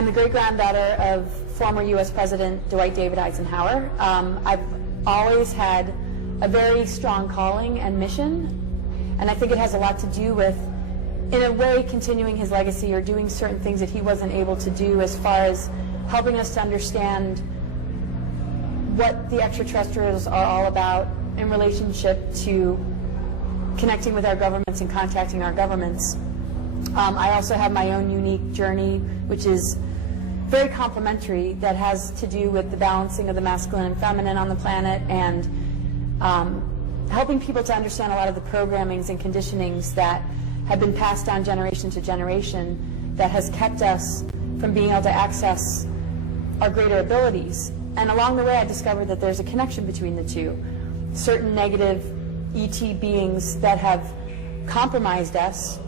I'm the great-granddaughter of former U.S. President Dwight David Eisenhower. I've always had a very strong calling and mission, and I think it has a lot to do with, in a way, continuing his legacy or doing certain things that he wasn't able to do as far as helping us to understand what the extraterrestrials are all about in relationship to connecting with our governments and contacting our governments. I also have my own unique journey, which is very complementary, that has to do with the balancing of the masculine and feminine on the planet, and helping people to understand a lot of the programmings and conditionings that have been passed down generation to generation that has kept us from being able to access our greater abilities. And along the way, I discovered that there's a connection between the two. Certain negative ET beings that have compromised us,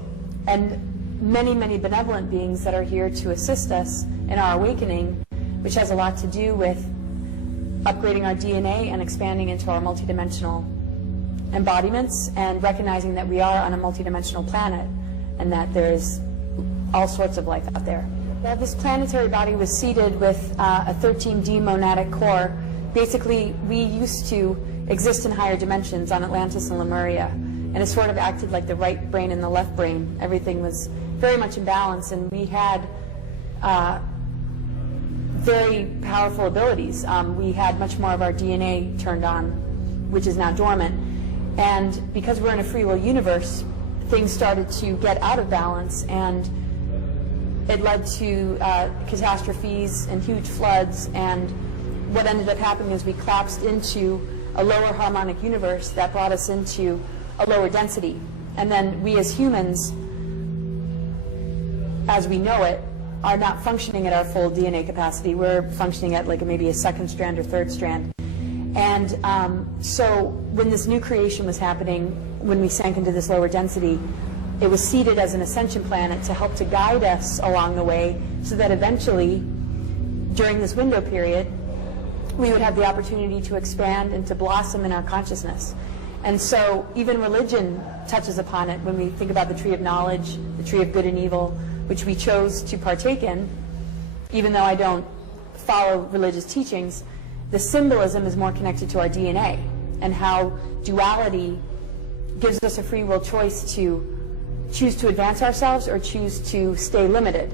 and many, many benevolent beings that are here to assist us in our awakening, which has a lot to do with upgrading our DNA and expanding into our multidimensional embodiments, and recognizing that we are on a multidimensional planet and that there's all sorts of life out there. Well, this planetary body was seeded with a 13D monadic core. Basically, we used to exist in higher dimensions on Atlantis and Lemuria, and it sort of acted like the right brain and the left brain. Everything was very much in balance, and we had very powerful abilities. We had much more of our DNA turned on, which is now dormant. And because we're in a free will universe, things started to get out of balance, and it led to catastrophes and huge floods. And what ended up happening is we collapsed into a lower harmonic universe that brought us into a lower density. And then we as humans, as we know it, are not functioning at our full DNA capacity. We're functioning at like maybe a second strand or third strand. And so when this new creation was happening, when we sank into this lower density, it was seeded as an ascension planet to help to guide us along the way, so that eventually, during this window period, we would have the opportunity to expand and to blossom in our consciousness. And so even religion touches upon it when we think about the tree of knowledge, the tree of good and evil, which we chose to partake in. Even though I don't follow religious teachings, the symbolism is more connected to our DNA, and how duality gives us a free will choice to choose to advance ourselves or choose to stay limited.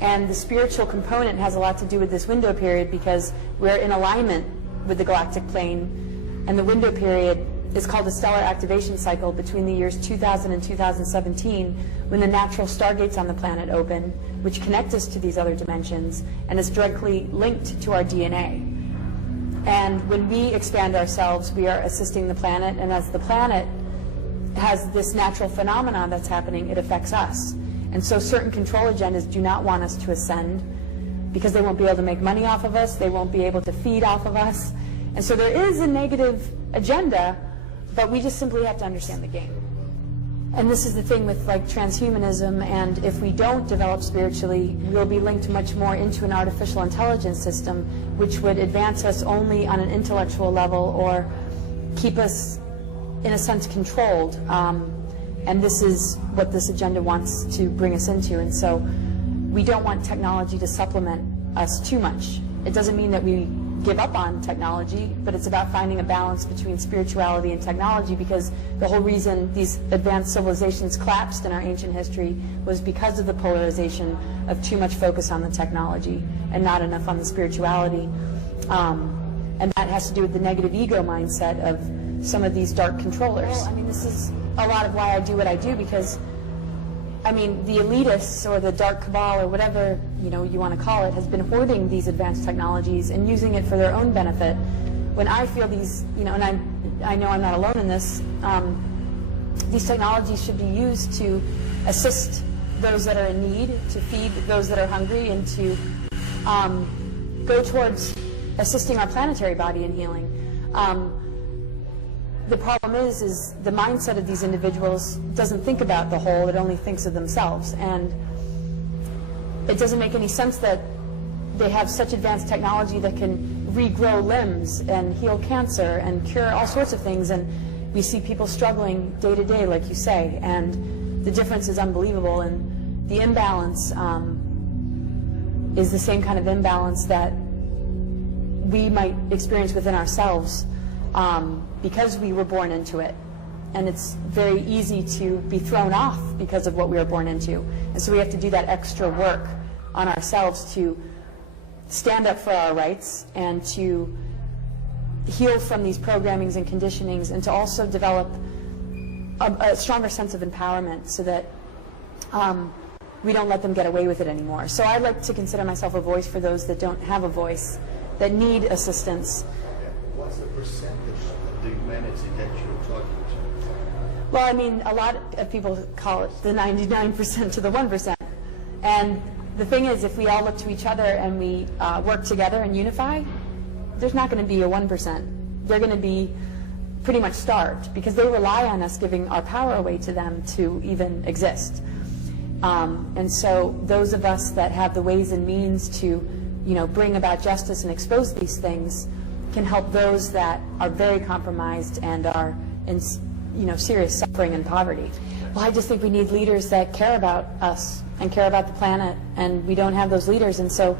And the spiritual component has a lot to do with this window period, because we're in alignment with the galactic plane, and the window period is called a stellar activation cycle between the years 2000 and 2017, when the natural stargates on the planet open, which connect us to these other dimensions, and is directly linked to our DNA. And when we expand ourselves, we are assisting the planet, and as the planet has this natural phenomenon that's happening, it affects us. And so certain control agendas do not want us to ascend, because they won't be able to make money off of us, they won't be able to feed off of us. And so there is a negative agenda, but we just simply have to understand the game. And this is the thing with like transhumanism, and if we don't develop spiritually, we'll be linked much more into an artificial intelligence system, which would advance us only on an intellectual level, or keep us, in a sense, controlled. And this is what this agenda wants to bring us into. And so we don't want technology to supplement us too much. It doesn't mean that we give up on technology, but it's about finding a balance between spirituality and technology, because the whole reason these advanced civilizations collapsed in our ancient history was because of the polarization of too much focus on the technology and not enough on the spirituality. And that has to do with the negative ego mindset of some of these dark controllers. Well, I mean, this is a lot of why I do what I do, because I mean, the elitists or the dark cabal or whatever you want to call it has been hoarding these advanced technologies and using it for their own benefit. When I feel these, and I know I'm not alone in this, these technologies should be used to assist those that are in need, to feed those that are hungry, and to go towards assisting our planetary body in healing. The problem is the mindset of these individuals doesn't think about the whole, it only thinks of themselves. And it doesn't make any sense that they have such advanced technology that can regrow limbs and heal cancer and cure all sorts of things. And we see people struggling day to day, like you say, and the difference is unbelievable. And the imbalance is the same kind of imbalance that we might experience within ourselves because we were born into it. And it's very easy to be thrown off because of what we were born into. And so we have to do that extra work on ourselves to stand up for our rights and to heal from these programmings and conditionings, and to also develop a stronger sense of empowerment so that we don't let them get away with it anymore. So I like to consider myself a voice for those that don't have a voice, that need assistance. What's the percentage of the humanity that you're talking to? Well, I mean, a lot of people call it the 99% to the 1%. And the thing is, if we all look to each other and we work together and unify, there's not going to be a 1%. They're going to be pretty much starved because they rely on us giving our power away to them to even exist. And so those of us that have the ways and means to, bring about justice and expose these things can help those that are very compromised and are in, serious suffering and poverty. Well, I just think we need leaders that care about us and care about the planet, and we don't have those leaders. And so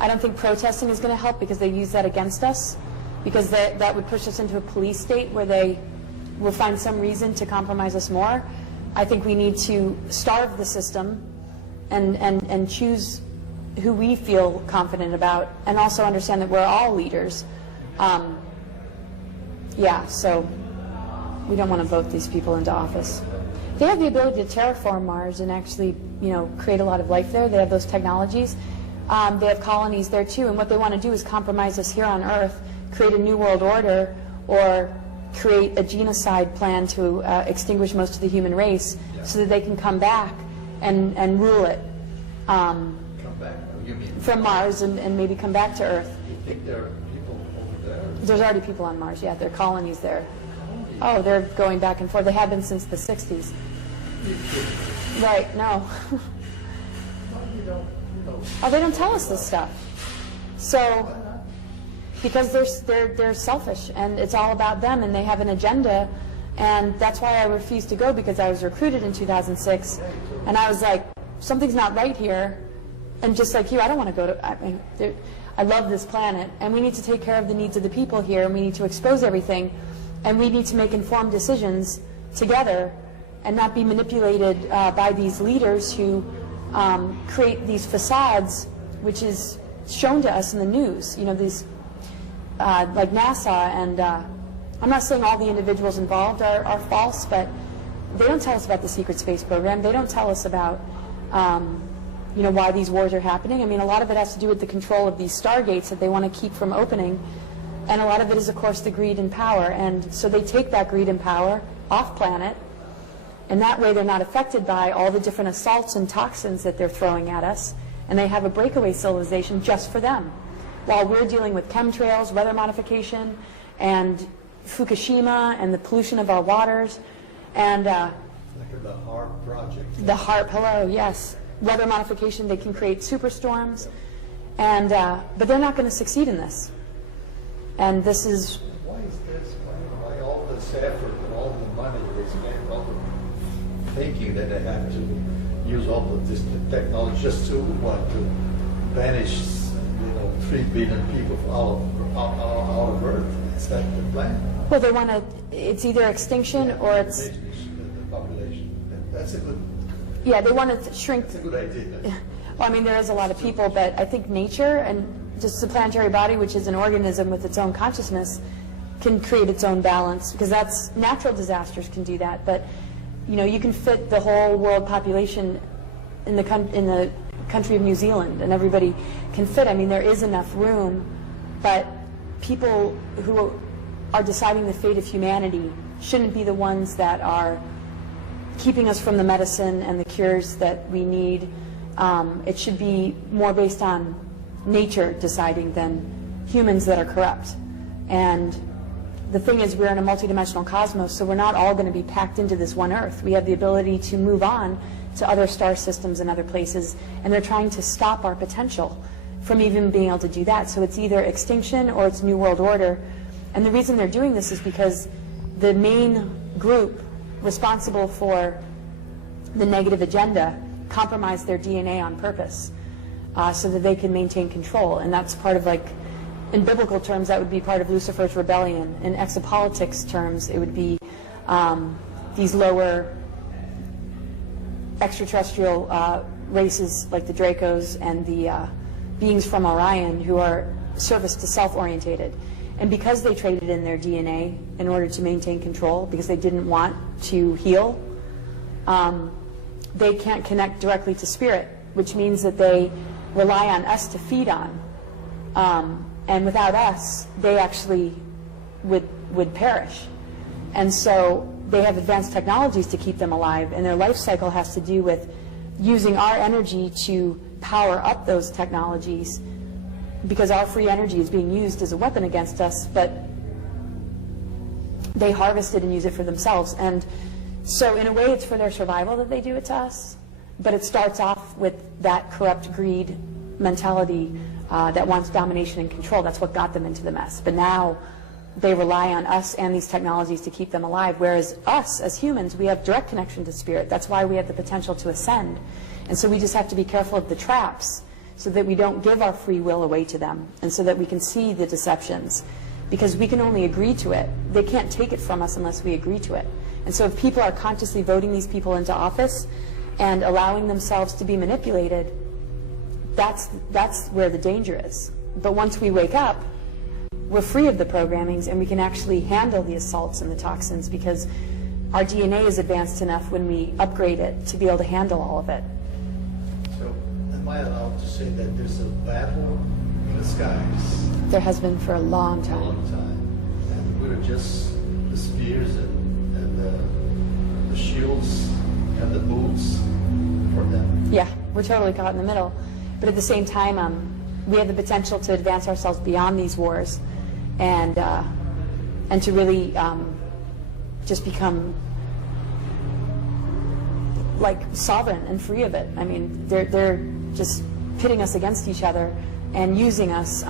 I don't think protesting is going to help because they use that against us, because that would push us into a police state where they will find some reason to compromise us more. I think we need to starve the system and choose who we feel confident about, and also understand that we're all leaders. So we don't want to vote these people into office. They have the ability to terraform Mars and actually, create a lot of life there. They have those technologies. They have colonies there too, and what they want to do is compromise us here on Earth, create a new world order, or create a genocide plan to extinguish most of the human race, so that they can come back and rule it from Mars and maybe come back to Earth. You think there are people over there? There's already people on Mars, yeah. There are colonies there. Oh, they're going back and forth. They have been since the 60s. Right, no. Oh, they don't tell us this stuff. So, because they're selfish, and it's all about them, and they have an agenda, and that's why I refused to go, because I was recruited in 2006, and I was like, something's not right here, and just like you, I don't want to go to, I love this planet, and we need to take care of the needs of the people here, and we need to expose everything, and we need to make informed decisions together, and not be manipulated by these leaders who create these facades, which is shown to us in the news, these like NASA, and I'm not saying all the individuals involved are false, but they don't tell us about the secret space program. They don't tell us about why these wars are happening. I mean, a lot of it has to do with the control of these stargates that they want to keep from opening, and a lot of it is, of course, the greed and power. And so they take that greed and power off planet, and that way they're not affected by all the different assaults and toxins that they're throwing at us, and they have a breakaway civilization just for them, while we're dealing with chemtrails, weather modification, and Fukushima, and the pollution of our waters, and like the HARP project. The HARP, hello, yes. Weather modification, they can create superstorms, and but they're not going to succeed in this. And this is... Why is this? Why all this effort and all the money they spend, all the thinking that they have to use all of this technology just to banish 3 billion people out of Earth? Is that the plan? Well, they want to, it's either extinction or it's... The population. That's a good... Yeah, they want to shrink... That's a good idea. Well, I mean, there is a lot of people, but I think nature and just the planetary body, which is an organism with its own consciousness, can create its own balance, because that's, natural disasters can do that, but you can fit the whole world population in the country of New Zealand, and everybody can fit. I mean, there is enough room, but people who are deciding the fate of humanity shouldn't be the ones that are keeping us from the medicine and the cures that we need. It should be more based on nature deciding than humans that are corrupt. And the thing is, we're in a multidimensional cosmos, so we're not all going to be packed into this one Earth. We have the ability to move on to other star systems and other places, and they're trying to stop our potential from even being able to do that. So it's either extinction or it's New World Order. And the reason they're doing this is because the main group responsible for the negative agenda compromised their DNA on purpose. so that they can maintain control. And that's part of, like, in biblical terms, that would be part of Lucifer's rebellion. In exopolitics terms, it would be these lower extraterrestrial races like the Dracos and the beings from Orion, who are service to self-orientated. And because they traded in their DNA in order to maintain control, because they didn't want to heal, they can't connect directly to spirit, which means that they rely on us to feed on. And without us, they actually would perish. And so they have advanced technologies to keep them alive, and their life cycle has to do with using our energy to power up those technologies, because our free energy is being used as a weapon against us, but they harvest it and use it for themselves. And so in a way, it's for their survival that they do it to us, but it starts off with that corrupt greed mentality that wants domination and control. That's what got them into the mess. But now they rely on us and these technologies to keep them alive, whereas us, as humans, we have direct connection to spirit. That's why we have the potential to ascend. And so we just have to be careful of the traps so that we don't give our free will away to them, and so that we can see the deceptions, because we can only agree to it. They can't take it from us unless we agree to it. And so if people are consciously voting these people into office and allowing themselves to be manipulated, that's where the danger is. But once we wake up, we're free of the programmings, and we can actually handle the assaults and the toxins, because our DNA is advanced enough when we upgrade it to be able to handle all of it. So am I allowed to say that there's a battle in the skies? There has been for a long For a time. long time. And we're just the spears and the shields and the boots for them. Yeah, we're totally caught in the middle. But at the same time, we have the potential to advance ourselves beyond these wars, and to really just become like sovereign and free of it. I mean, they're just pitting us against each other and using us.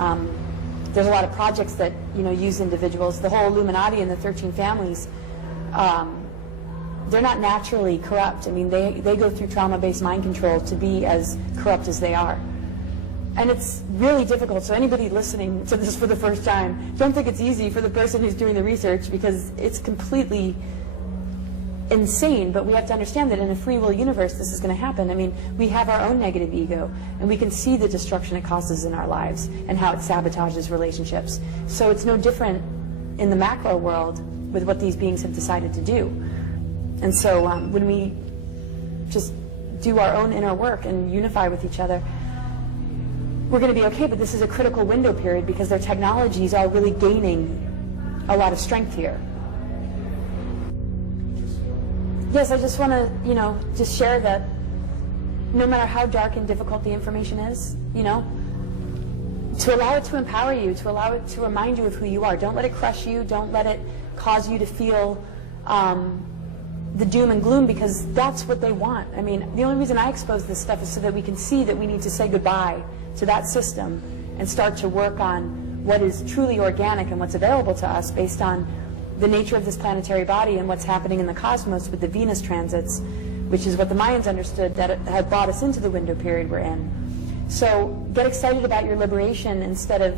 There's a lot of projects that use individuals. The whole Illuminati and the 13 families, they're not naturally corrupt. I mean, they go through trauma-based mind control to be as corrupt as they are. And it's really difficult. So anybody listening to this for the first time, don't think it's easy for the person who's doing the research, because it's completely insane. But we have to understand that in a free will universe, this is going to happen. I mean, we have our own negative ego, and we can see the destruction it causes in our lives and how it sabotages relationships. So it's no different in the macro world with what these beings have decided to do. And so when we just do our own inner work and unify with each other, we're going to be okay. But this is a critical window period, because their technologies are really gaining a lot of strength here. Yes, I just want to, just share that no matter how dark and difficult the information is, to allow it to empower you, to allow it to remind you of who you are. Don't let it crush you. Don't let it cause you to feel the doom and gloom, because that's what they want. I mean, the only reason I expose this stuff is so that we can see that we need to say goodbye to that system and start to work on what is truly organic and what's available to us based on the nature of this planetary body and what's happening in the cosmos with the Venus transits, which is what the Mayans understood that had brought us into the window period we're in. So get excited about your liberation instead of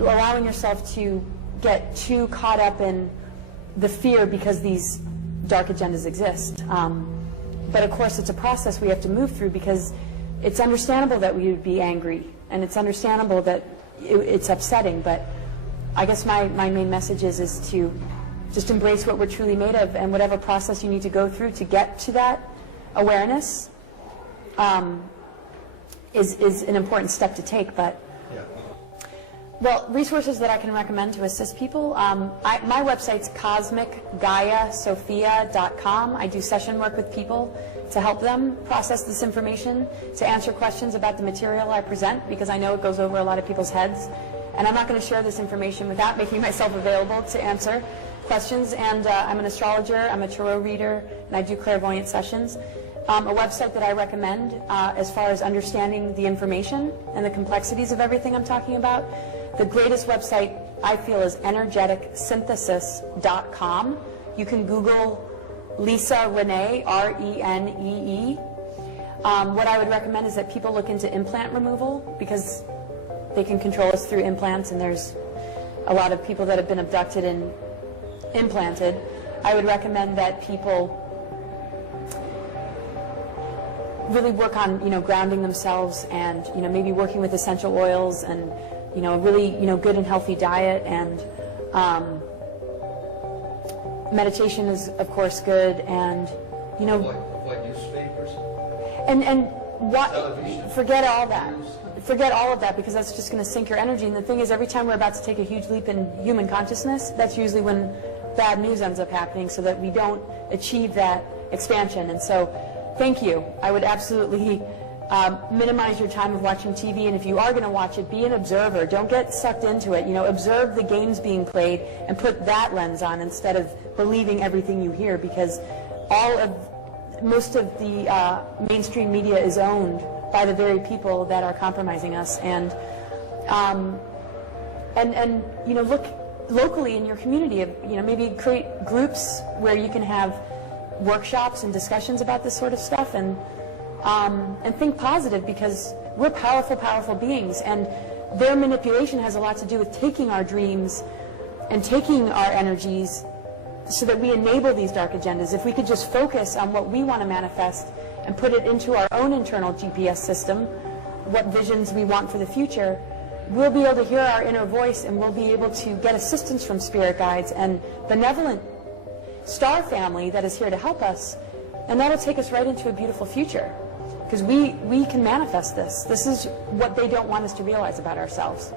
allowing yourself to get too caught up in the fear because these dark agendas exist. But of course, it's a process we have to move through, because it's understandable that we would be angry, and it's understandable that it's upsetting, but I guess my main message is to just embrace what we're truly made of, and whatever process you need to go through to get to that awareness is an important step to take. But Yeah. well, resources that I can recommend to assist people, my website's cosmicgaiasophia.com. I do session work with people to help them process this information, to answer questions about the material I present, because I know it goes over a lot of people's heads. And I'm not going to share this information without making myself available to answer questions. And I'm an astrologer, I'm a tarot reader, and I do clairvoyant sessions. A website that I recommend as far as understanding the information and the complexities of everything I'm talking about, the greatest website I feel is energeticsynthesis.com. You can Google Lisa Renee, R-E-N-E-E. What I would recommend is that people look into implant removal, because they can control us through implants, and there's a lot of people that have been abducted and implanted. I would recommend that people really work on, grounding themselves, and, maybe working with essential oils, and, really, good and healthy diet, and meditation is, of course, good, and, Avoid newspapers. and what, Television. forget all that. Forget all of that, because that's just going to sink your energy. And the thing is, every time we're about to take a huge leap in human consciousness, that's usually when bad news ends up happening, so that we don't achieve that expansion. And so, thank you. I would absolutely minimize your time of watching TV, and if you are going to watch it, be an observer. Don't get sucked into it. Observe the games being played and put that lens on instead of believing everything you hear, because most of the mainstream media is owned by the very people that are compromising us. And look locally in your community. Maybe create groups where you can have workshops and discussions about this sort of stuff, and think positive, because we're powerful beings, and their manipulation has a lot to do with taking our dreams and taking our energies so that we enable these dark agendas. If we could just focus on what we want to manifest and put it into our own internal GPS system, what visions we want for the future, we'll be able to hear our inner voice, and we'll be able to get assistance from spirit guides and benevolent star family that is here to help us, and that'll take us right into a beautiful future, because we can manifest this. This is what they don't want us to realize about ourselves.